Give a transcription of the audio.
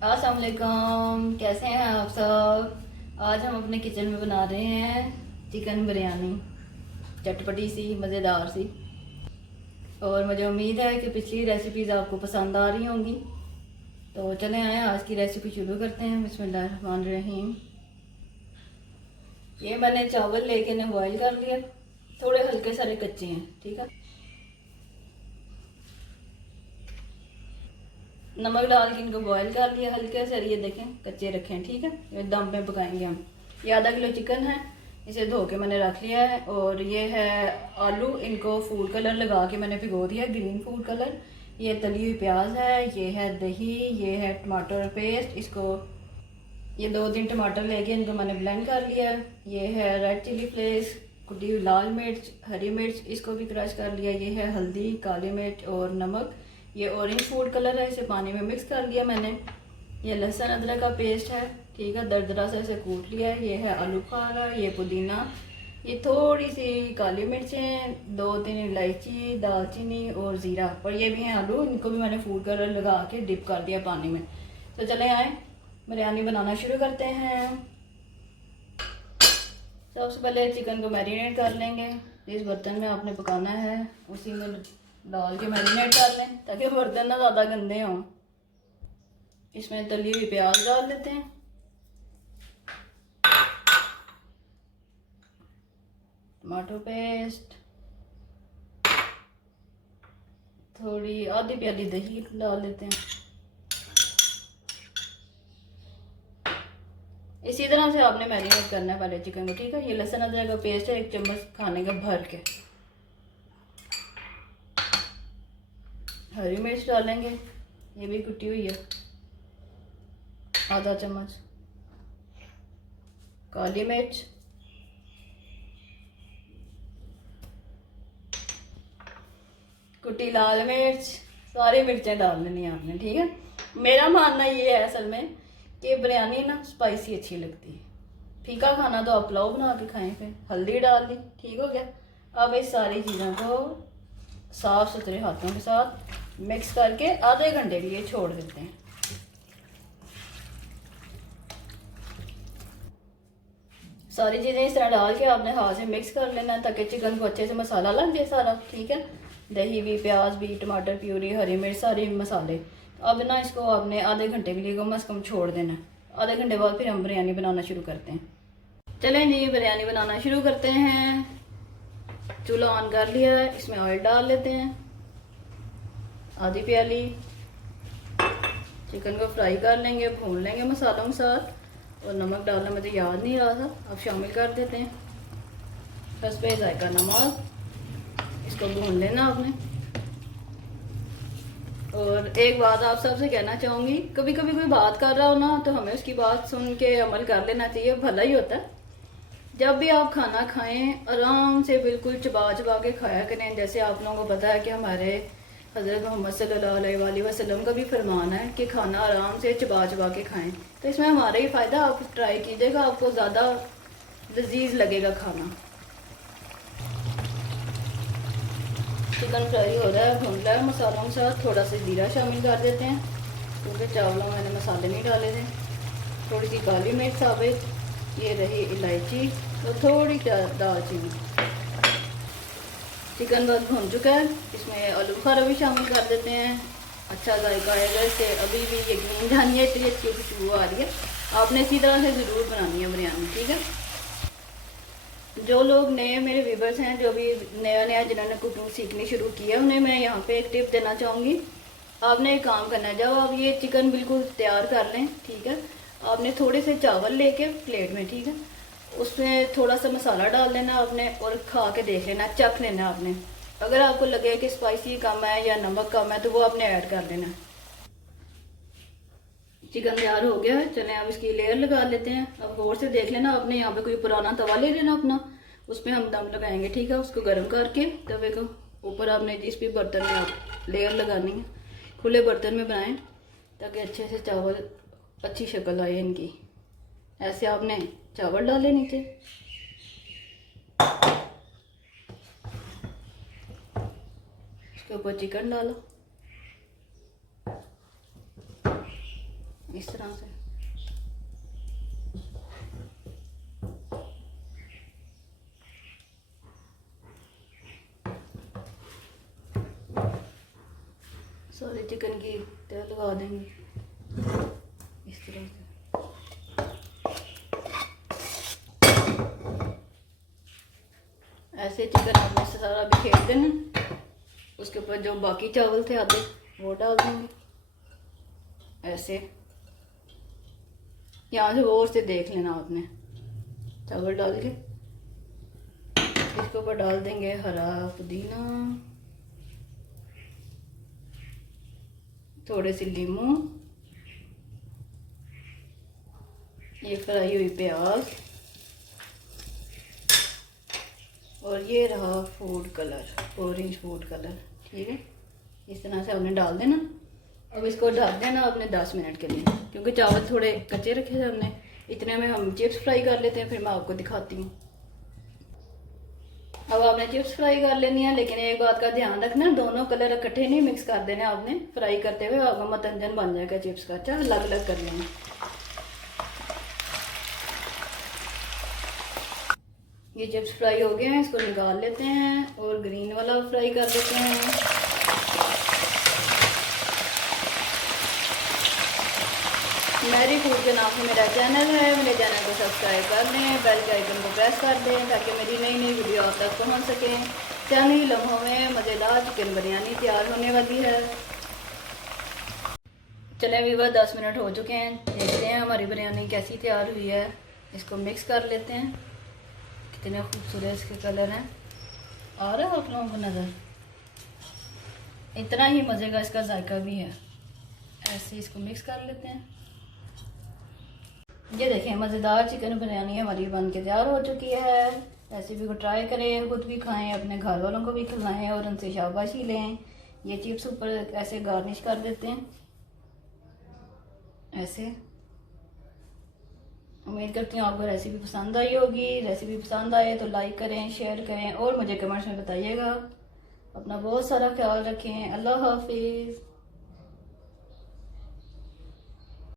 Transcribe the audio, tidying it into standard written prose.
अस्सलाम वालेकुम, कैसे हैं आप सब। आज हम अपने किचन में बना रहे हैं चिकन बिरयानी, चटपटी सी मज़ेदार सी। और मुझे उम्मीद है कि पिछली रेसिपीज़ आपको पसंद आ रही होंगी। तो चलें आए आज की रेसिपी शुरू करते हैं। बिस्मिल्लाहिर्रहमानिर्रहीम। ये मैंने चावल लेके ने बॉयल कर लिया, थोड़े हल्के सारे कच्चे हैं, ठीक है। नमक डाल के इनको बॉईल कर लिया हल्के से, ये देखें कच्चे रखे हैं, ठीक है। ये दम पे पकाएंगे हम। ये आधा किलो चिकन है, इसे धो के मैंने रख लिया है। और ये है आलू, इनको फूड कलर लगा के मैंने भिगो दिया, ग्रीन फूड कलर। ये तली हुई प्याज है, ये है दही, ये है टमाटर पेस्ट। इसको ये 2-3 टमाटर लेके इनको मैंने ब्लेंड कर लिया है। ये है रेड चिली फ्लेक्स, कुटी हुई लाल मिर्च, हरी मिर्च, इसको भी क्रश कर लिया। ये है हल्दी, काली मिर्च और नमक। ये ऑरेंज फूड कलर है, इसे पानी में मिक्स कर लिया मैंने। ये लहसुन अदरक का पेस्ट है, ठीक है, दरदरा से इसे कूट लिया है। ये है आलू बुखारा, ये पुदीना, ये थोड़ी सी काली मिर्चें, 2-3 इलायची, दालचीनी और ज़ीरा। और ये भी हैं आलू, इनको भी मैंने फूड कलर लगा के डिप कर दिया पानी में। तो चले आए बिरयानी बनाना शुरू करते हैं। सबसे पहले चिकन को मैरिनेट कर लेंगे। जिस बर्तन में आपने पकाना है उसी में डाल के मैरिनेट कर लें, ताकि बर्तन ना ज़्यादा गंदे हों। इसमें तली हुई प्याज डाल लेते हैं, टमाटो पेस्ट, थोड़ी आधी प्याली दही डाल लेते हैं। इसी तरह से आपने मैरिनेट करना है पहले चिकन को, ठीक है। ये लहसुन अदरक का पेस्ट है, 1 चम्मच खाने का भर के। हरी मिर्च डालेंगे, ये भी कुटी हुई है, आधा चम्मच। काली मिर्च, कुटी लाल मिर्च, सारी मिर्चें डाल लेनी है आपने, ठीक है। मेरा मानना ये है असल में कि बिरयानी ना स्पाइसी अच्छी लगती है। फीका खाना तो आप पुलाव बना के खाएं, फिर हल्दी डाल दी, ठीक हो गया। अब इस सारी चीज़ों को साफ सुथरे हाथों के साथ मिक्स करके आधे घंटे के लिए छोड़ देते हैं। सारी चीज़ें इस तरह डाल के आपने हाथ से मिक्स कर लेना है, ताकि चिकन को अच्छे से मसाला लग जाए सारा, ठीक है। दही भी, प्याज भी, टमाटर प्यूरी, हरी मिर्च, सारे मसाले। तो अब ना इसको आपने आधे घंटे के लिए कम से कम छोड़ देना है। आधे घंटे बाद फिर हम बिरयानी बनाना शुरू करते हैं। चलें जी, बिरयानी बनाना शुरू करते हैं। चूल्हा ऑन कर लिया है, इसमें ऑयल डाल लेते हैं, आधी प्याली। चिकन को फ्राई कर लेंगे, भून लेंगे मसालों के साथ। और नमक डालना मुझे याद नहीं रहा था, अब शामिल कर देते हैं। बस पे जायका नमक, इसको भून लेना आपने। और एक बात आप सबसे कहना चाहूँगी, कभी कभी कोई बात कर रहा हो ना, तो हमें उसकी बात सुन के अमल कर लेना चाहिए, भला ही होता है। जब भी आप खाना खाएं आराम से बिल्कुल चबा चबा के खाया करें। जैसे आप लोगों को पता है कि हमारे हज़रत मोहम्मद सल्लल्लाहु अलैहि वसल्लम का भी फरमान है कि खाना आराम से चबा चबा के खाएं। तो इसमें हमारा ही फ़ायदा, आप ट्राई कीजिएगा, आपको ज़्यादा लजीज लगेगा खाना। चिकन फ्राई हो रहा है, भून रहा है मसालों के साथ। थोड़ा सा जीरा शामिल कर देते हैं, क्योंकि चावलों में मैंने मसाले नहीं डाले थे। थोड़ी सी काली मिर्च साबित, ये रही इलायची और थोड़ी दालचीनी। चिकन बस भून चुका है, इसमें आलू बुखारा भी शामिल कर देते हैं। अच्छा जायका आएगा इससे। अभी भी यकीन जानिए इतनी अच्छी खुशबू आ रही है। आपने इसी तरह से ज़रूर बनानी है बिरयानी, ठीक है। जो लोग नए मेरे व्यूवर्स हैं, जो भी नया नया जिन्होंने कुकिंग सीखनी शुरू की है, उन्हें मैं यहाँ पे एक टिप देना चाहूँगी। आपने एक काम करना है, जब आप ये चिकन बिल्कुल तैयार कर लें, ठीक है, आपने थोड़े से चावल लेके प्लेट में, ठीक है, उसमें थोड़ा सा मसाला डाल लेना आपने और खा के देख लेना, चख लेना आपने। अगर आपको लगे कि स्पाइसी कम है या नमक कम है, तो वो आपने ऐड कर देना। चिकन तैयार हो गया है, चलें अब इसकी लेयर लगा लेते हैं। अब गौर से देख लेना, आपने यहाँ पे कोई पुराना तवा ले लेना अपना, उसमें हम दम लगाएंगे, ठीक है। उसको गर्म करके तवे को ऊपर आपने जिस भी बर्तन में आप लेयर लगानी है, खुले बर्तन में बनाएं, ताकि अच्छे से चावल अच्छी शक्ल आए इनकी। ऐसे आपने चावल डाले नीचे, उसके ऊपर चिकन डालो। इस तरह से। सारे चिकन की तह लगा देंगे इस तरह से। ऐसे चिकन आपने सारा भी फेंक देना। उसके ऊपर जो बाकी चावल थे आधे वो डाल देंगे ऐसे। यहाँ से और से देख लेना आपने। चावल डाल के इसके ऊपर डाल देंगे हरा पुदीना, थोड़े से नींबू, ये फ्राई हुई प्याज, और ये रहा food colour, orange food colour. ठीक है, इस तरह से आपने डाल देना। अब इसको ढक देना आपने 10 मिनट के लिए, क्योंकि चावल थोड़े कच्चे रखे थे हमने। इतने में हम चिप्स फ्राई कर लेते हैं, फिर मैं आपको दिखाती हूँ। अब आपने चिप्स फ्राई कर लेनी है, लेकिन एक बात का ध्यान रखना, दोनों कलर इकट्ठे नहीं मिक्स कर देने आपने। फ्राई करते हुए आपका मतंजन बन जाएगा चिप्स का। अच्छा, अलग अलग कर लेना। ये चिप्स फ्राई हो गए हैं, इसको निकाल लेते हैं और ग्रीन वाला फ्राई कर लेते हैं। मैरी फूड के नाम से मेरा चैनल है, मेरे चैनल को सब्सक्राइब कर लें, बेल के आइकन को प्रेस कर दें ताकि मेरी नई नई वीडियो आप तक पहुंच सकें। चंद ही लम्हों में मज़ेदार चिकन बिरयानी तैयार होने वाली है। चलें व्यूअर, 10 मिनट हो चुके हैं। देखते हैं हमारी बिरयानी कैसी तैयार हुई है। इसको मिक्स कर लेते हैं। कितने खूबसूरत इसके कलर हैं, आ रहा है आप लोगों को नज़र? इतना ही मज़े का इसका जायका भी है। ऐसे इसको मिक्स कर लेते हैं। ये देखें, मज़ेदार चिकन बिरयानी हमारी बन के तैयार हो चुकी है। रेसिपी को ट्राई करें, खुद भी खाएं, अपने घर वालों को भी खिलाएं और उनसे शाबाशी लें। ये चिप्स ऊपर ऐसे गार्निश कर देते हैं ऐसे। उम्मीद करती हूँ आपको रेसिपी पसंद आई होगी। रेसिपी पसंद आए तो लाइक करें, शेयर करें और मुझे कमेंट्स में बताइएगा। अपना बहुत सारा ख्याल रखें। अल्लाह हाफिज़।